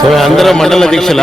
So అందరూ మండల దీక్షల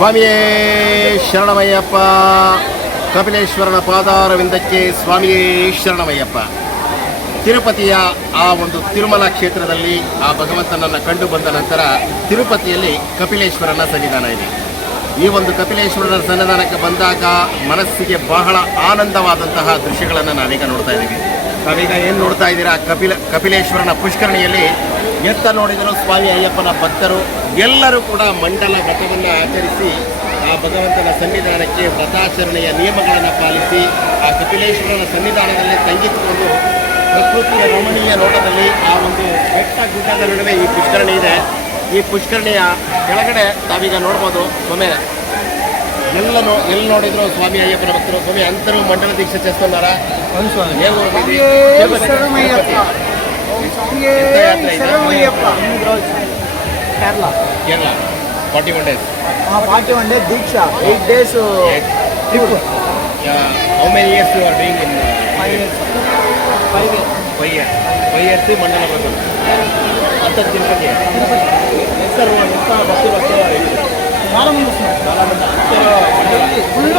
ಸ್ವಾಮಿಯೇ ಶರಣಮಯ್ಯಪ್ಪ. ಕಪಿಲೇಶ್ವರನ ಪಾದಾರವಿಂದಕ್ಕೆ ಸ್ವಾಮಿಯೇ ಶರಣಮಯ್ಯಪ್ಪ. ತಿರುಪತಿಯ ಆ ಒಂದು ತಿರುಮಲ ಕ್ಷೇತ್ರದಲ್ಲಿ ಆ ಭಗವಂತನನ್ನು ಕಂಡು ಬಂದ ನಂತರ ತಿರುಪತಿಯಲ್ಲಿ ಕಪಿಲೇಶ್ವರನ ಸನ್ನಿಧಾನ ಇದೆ. ಈ ಒಂದು ಕಪಿಲೇಶ್ವರನ ಸನ್ನಿಧಾನಕ್ಕೆ ಬಂದಾಗ ಮನಸ್ಸಿಗೆ ಬಹಳ ಆನಂದವಾದಂತಹ ದೃಶ್ಯಗಳನ್ನು ನಾವೀಗ ನೋಡ್ತಾ ಇದ್ದೀವಿ. ನಾವೀಗ ಏನು ನೋಡ್ತಾ ಇದ್ದೀರಾ? ಕಪಿಲ, ಕಪಿಲೇಶ್ವರನ ಪುಷ್ಕರಣಿಯಲ್ಲಿ ಎತ್ತ ನೋಡಿದರೂ ಸ್ವಾಮಿ ಅಯ್ಯಪ್ಪನ ಭಕ್ತರು. ಎಲ್ಲರೂ ಕೂಡ ಮಂಡಲ ವ್ರತವನ್ನು ಆಚರಿಸಿ ಆ ಭಗವಂತನ ಸನ್ನಿಧಾನಕ್ಕೆ ವ್ರತಾಚರಣೆಯ ನಿಯಮಗಳನ್ನು ಪಾಲಿಸಿ ಆ ಕಪಿಲೇಶ್ವರನ ಸನ್ನಿಧಾನದಲ್ಲಿ ತಂಗಿತುಕೊಂಡು ಪ್ರಕೃತಿಯ ರಮಣೀಯ ನೋಟದಲ್ಲಿ ಆ ಒಂದು ಬೆಟ್ಟ ಗುಡ್ಡದ ನಡುವೆ ಈ ಪುಷ್ಕರಣಿ ಇದೆ. ಈ ಪುಷ್ಕರಣಿಯ ಕೆಳಗಡೆ ತಾವೀಗ ನೋಡ್ಬೋದು ಸ್ವಾಮಿ. ಎಲ್ಲ ನೋ ಎಲ್ಲಿ ನೋಡಿದ್ರು ಸ್ವಾಮಿ ಅಯ್ಯಪ್ಪನ ಭಕ್ತರು? ಸ್ವಾಮಿ ಅಂತರೂ ಮಂಡಲ ದೀಕ್ಷೆ ಚೇಸ್ಕೊಂಡಾರ? ಸ್ವಾಮಿ. ఊరు మీది? తిరుపతి. శరణమయ్యప్ప స్వామియే ఎంత యాత్ర ఇది? శరణమయ్యప్ప ఎనిమిది రోజులు Kerala Kerala forty one days మా party one day Deeksha eight days trip how many years you are doing in five years five years five years five years మండల వ్రతం అంత తిరుపతి సార్ ఎంత భక్తి వచ్చేవారు చాలా మంది వస్తున్నారు చాలా మంది అందరూ ఫుల్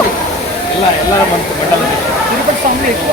ಎಲ್ಲ ಎಲ್ಲರ ಮಂತ್ ಮಂಡಲ ದೀಕ್ಷೆ తిరుపతి స్వామి ఎక్కువ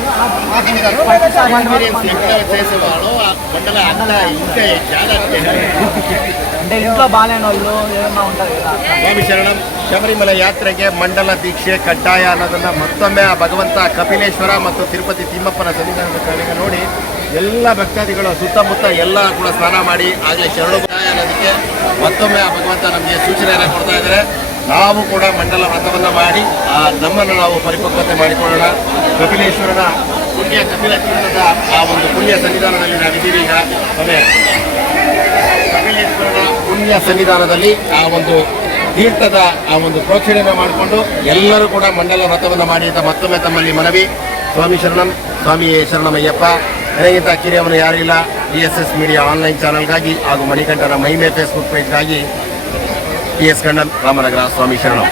బాగా కొంతమంది ఎక్స్పీరియన్స్ ఎక్కువ ఉంటుంది ఎక్కువ సరిపోయిన వాళ్ళు హాఫ్ హాఫ్ ఉంటారు ఎక్స్పీరియన్స్ ఎక్కువ చేసేవాడు ఆ మండల అంతా ఇంకా చాలా అంటే ఇంట్లో బాగాలేని వాళ్ళు ఏదన్నా ఉంటారు కదా ಸ್ವಾಮಿ ಶರಣಂ ಶಬರಿಮಲೆ ಯಾತ್ರೆಗೆ ಮಂಡಲ ದೀಕ್ಷೆ ಕಡ್ಡಾಯ ಅನ್ನೋದನ್ನ ಮತ್ತೊಮ್ಮೆ ಆ ಭಗವಂತ ಕಪಿಲೇಶ್ವರ ಮತ್ತು ತಿರುಪತಿ ತಿಮ್ಮಪ್ಪನ ಸನ್ನಿಧಾನದ ಕಡೆಗೆ ನೋಡಿ ಎಲ್ಲ ಭಕ್ತಾದಿಗಳು ಸುತ್ತಮುತ್ತ ಎಲ್ಲ ಕೂಡ ಸ್ನಾನ ಮಾಡಿ ಆಗಲೇ ಶರಣ ಕಡ್ಡಾಯ ಅನ್ನೋದಕ್ಕೆ ಮತ್ತೊಮ್ಮೆ ಆ ಭಗವಂತ ನಮಗೆ ಸೂಚನೆಯನ್ನು ಕೊಡ್ತಾ ಇದ್ದಾರೆ ನಾವು ಕೂಡ ಮಂಡಲ ವ್ರತವನ್ನ ಮಾಡಿ, ಆ ನಮ್ಮನ್ನು ನಾವು ಪರಿಪಕ್ವತೆ ಮಾಡಿಕೊಳ್ಳೋಣ. ಕಪಿಲೇಶ್ವರನ ಪುಣ್ಯ ಕಪಿಲ ತೀರ್ಥದ ಆ ಒಂದು ಪುಣ್ಯ ಸನ್ನಿಧಾನದಲ್ಲಿ ನಾವಿದ್ದೀವಿ ಈಗ. ಅದೇ ಕಪಿಲೇಶ್ವರನ ಪುಣ್ಯ ಸನ್ನಿಧಾನದಲ್ಲಿ ಆ ಒಂದು ತೀರ್ಥದ ಆ ಒಂದು ಪ್ರೋಕ್ಷಣೆಯನ್ನು ಮಾಡಿಕೊಂಡು ಎಲ್ಲರೂ ಕೂಡ ಮಂಡಲ ವ್ರತವನ್ನು ಮಾಡಿ ಅಂತ ಮತ್ತೊಮ್ಮೆ ತಮ್ಮಲ್ಲಿ ಮನವಿ. ಸ್ವಾಮಿ ಶರಣಂ ಸ್ವಾಮಿ ಶರಣಮಯ್ಯಪ್ಪ. ನನಗಿಂತ ಕಿರಿಯವನು ಯಾರಿಲ್ಲ B S S media online ಚಾನಲ್ಗಾಗಿ ಹಾಗೂ ಮಣಿಕಂಠನ ಮಹಿಮೆ ಫೇಸ್ಬುಕ್ ಪೇಜ್ಗಾಗಿ ಟಿ ಎಸ್ ಕಣ್ಣನ್ ರಾಮನಗರ ಸ್ವಾಮಿ ಶರಣಂ